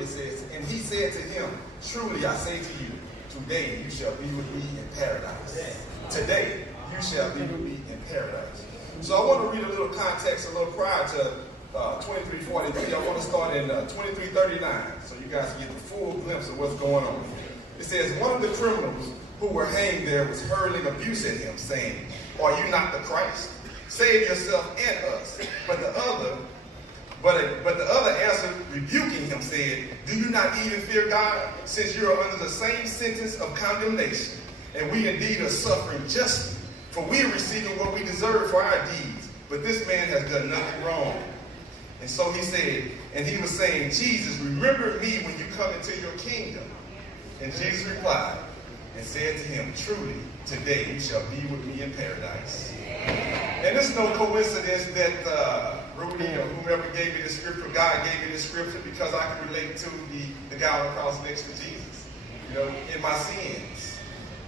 30, it says, and he said to him, truly I say to you, today you shall be with me in paradise. Today you shall be with me in paradise. So I want to read a little context a little prior to 23:43. I want to start in 23:39 so you guys get the full glimpse of what's going on. It says, one of the criminals who were hanged there was hurling abuse at him, saying, are you not the Christ? Save yourself and us. But the other answered, rebuking him, said, do you not even fear God, since you are under the same sentence of condemnation? And we indeed are suffering justly, for we are receiving what we deserve for our deeds. But this man has done nothing wrong. And so he said, and he was saying, Jesus, remember me when you come into your kingdom. And Jesus replied and said to him, truly, today you shall be with me in paradise. And it's no coincidence that Rudy or whomever gave me the scripture, God gave me the scripture, because I can relate to the guy on the cross next to Jesus, in my sins.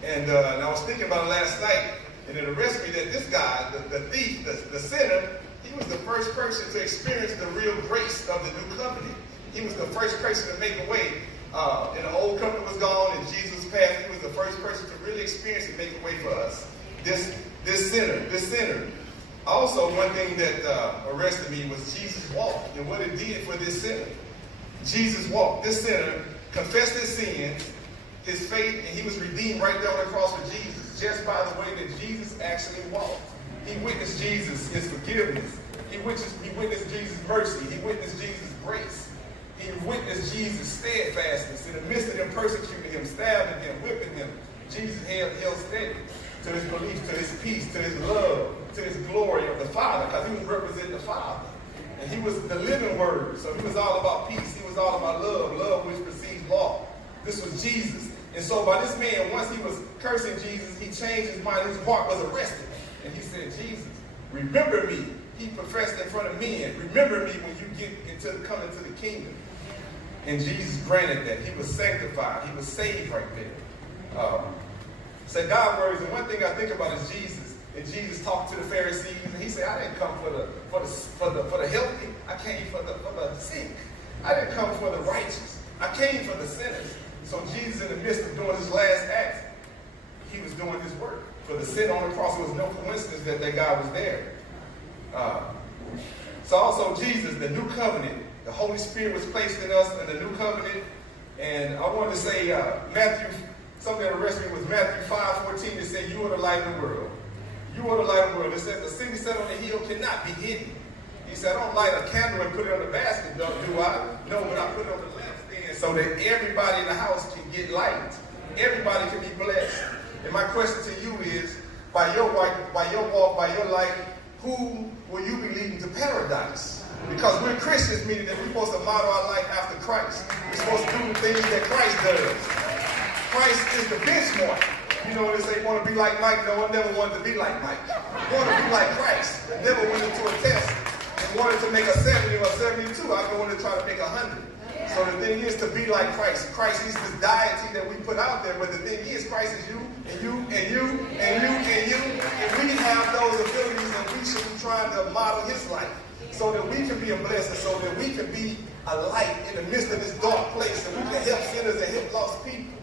And I was thinking about it last night, and it arrested me that this guy, the thief, the sinner, he was the first person to experience the real grace of the new covenant. He was the first person to make a way. And the old covenant was gone, and Jesus passed. He was the first person to really experience and make a way for us. This sinner. Also, one thing that arrested me was Jesus' walk and what it did for this sinner. Jesus walked. This sinner confessed his sins, his faith, and he was redeemed right there on the cross with Jesus, just by the way that Jesus actually walked. He witnessed Jesus, his forgiveness. He witnessed Jesus' mercy. He witnessed Jesus' grace. He witnessed Jesus' steadfastness in the midst of them persecuting him, stabbing him, whipping him. Jesus held steady to his belief, to his peace, to his love, to his glory of the Father, because he was representing the Father. And he was the living word, so he was all about peace. He was all about love which precedes law. This was Jesus. And so by this man, once he was cursing Jesus, he changed his mind. His heart was arrested. And he said, Jesus, remember me. He professed in front of men, remember me when you come into the kingdom. And Jesus granted that. He was sanctified. He was saved right there. So God's words, and one thing I think about is Jesus. And Jesus talked to the Pharisees, and he said, I didn't come for the healthy. I came for the sick. I didn't come for the righteous. I came for the sinners. So Jesus, in the midst of doing his last act, he was doing his work. For the sin on the cross, it was no coincidence that God was there. So also Jesus, the new covenant, the Holy Spirit was placed in us in the new covenant. And I wanted to say something that arrested me was Matthew 5:14. It said, you are the light of the world. You are the light of the world. It said, the city set on the hill cannot be hidden. He said, I don't light a candle and put it on the basket, do I? No, but I put it on the lampstand so that everybody in the house can get light. Everybody can be blessed. And my question to you is, by your walk, by your life, who will you be leading to paradise? Because we're Christians, meaning that we're supposed to model our life after Christ. We're supposed to do the things that Christ does. Christ is the benchmark. You know, when they say want to be like Mike, no one never wanted to be like Mike. You want to be like Christ. I never went into a test and wanted to make a 70 or 72. I wanted to try to make 100. So the thing is to be like Christ. Christ is this deity that we put out there, but the thing is Christ is you, and you, and you, and you, and you. And we have those abilities, and we should be trying to model his life so that we can be a blessing, so that we can be a light in the midst of this dark place, and we can help sinners and help lost people.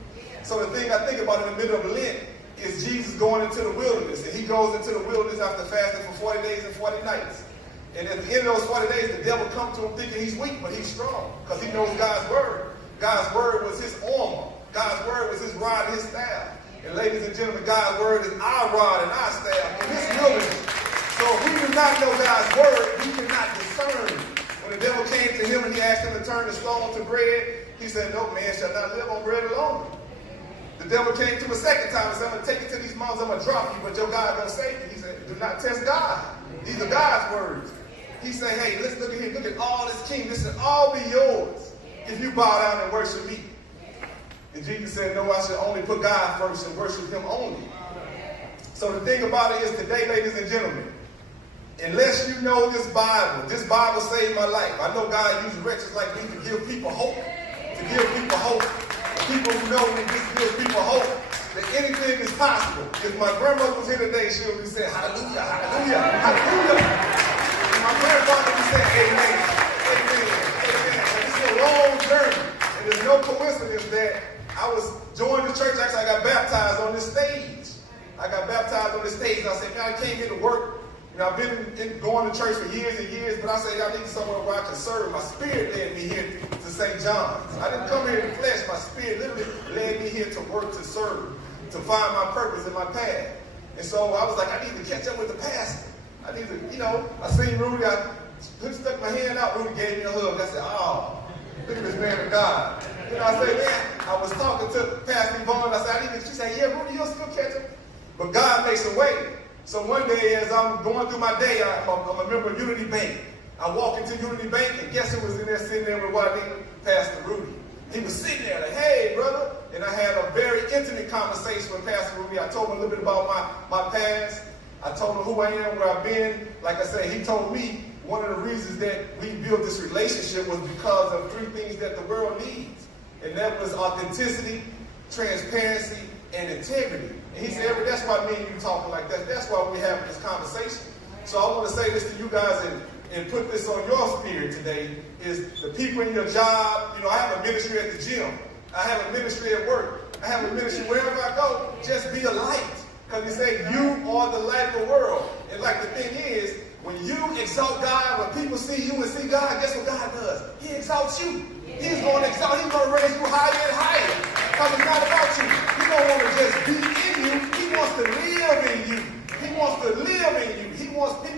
So the thing I think about in the middle of Lent is Jesus going into the wilderness, and he goes into the wilderness after fasting for 40 days and 40 nights. And at the end of those 40 days, the devil comes to him thinking he's weak, but he's strong because he knows God's word. God's word was his armor. God's word was his rod and his staff. And ladies and gentlemen, God's word is our rod and our staff in this wilderness. So if we do not know God's word, we cannot discern. When the devil came to him and he asked him to turn the stone to bread, he said, no, man shall not live on bread alone. The devil came to him a second time and said, I'm going to take you to these mountains, I'm going to drop you, but your God don't save you. He said, do not test God. These are God's words. He said, hey, let's look at here. Look at all this kingdom. This will all be yours if you bow down and worship me. And Jesus said, no, I should only put God first and worship him only. So the thing about it is today, ladies and gentlemen, unless you know this Bible saved my life. I know God used wretches like me to give people hope. To give people hope. People who know that this gives people hope that anything is possible. If my grandmother was here today, she would be saying, hallelujah, hallelujah, hallelujah. And my grandfather would say, amen, amen, amen. And this is a long journey. no coincidence that I was joining the church. Actually, I got baptized on this stage. I got baptized on this stage. And I said, God, I came here to work. You know, I've been going to church for years and years, but I said, I need somewhere where I can serve. My spirit led me here to St. John's. I didn't come here in the flesh. My spirit literally led me here to work, to serve, to find my purpose in my path. And so I was like, I need to catch up with the pastor. I need to, you know, I seen Rudy. I stuck my hand out. Rudy gave me a hug. I said, oh, look at this man of God. You know, I said, man, I was talking to Pastor Yvonne. I said, I need to, she said, yeah, Rudy, you'll still catch him. But God makes a way. So one day as I'm going through my day, I'm a member of Unity Bank. I walk into Unity Bank, and guess who was in there sitting there with Juanita? Pastor Rudy. He was sitting there like, hey, brother. And I had a very intimate conversation with Pastor Rudy. I told him a little bit about my past. I told him who I am, where I've been. Like I said, he told me one of the reasons that we built this relationship was because of three things that the world needs. And that was authenticity, transparency, and integrity. And he said, that's why me and you talking like that. That's why we're having this conversation. So I want to say this to you guys and put this on your spirit today, is the people in your job. You know, I have a ministry at the gym. I have a ministry at work. I have a ministry wherever I go. Just be a light. Because he said, you are the light of the world. And like the thing is, when you exalt God, when people see you and see God, guess what God does? He exalts you. He's going to exalt, he's going to raise you higher and higher. Because it's not about you. He don't want to just be in you. He wants to live in you. He wants to live in you. He wants people